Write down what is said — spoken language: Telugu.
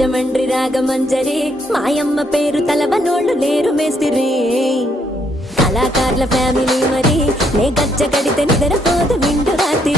రాజమండ్రి రాగమంజరి మాయమ్మ పేరు తలవనోళ్ళు లేరు మేస్తిరి కళాకారుల ఫ్యామిలీ మరి నే గజ్జ కడితే నిద్రపోదు నిండు రాత్రి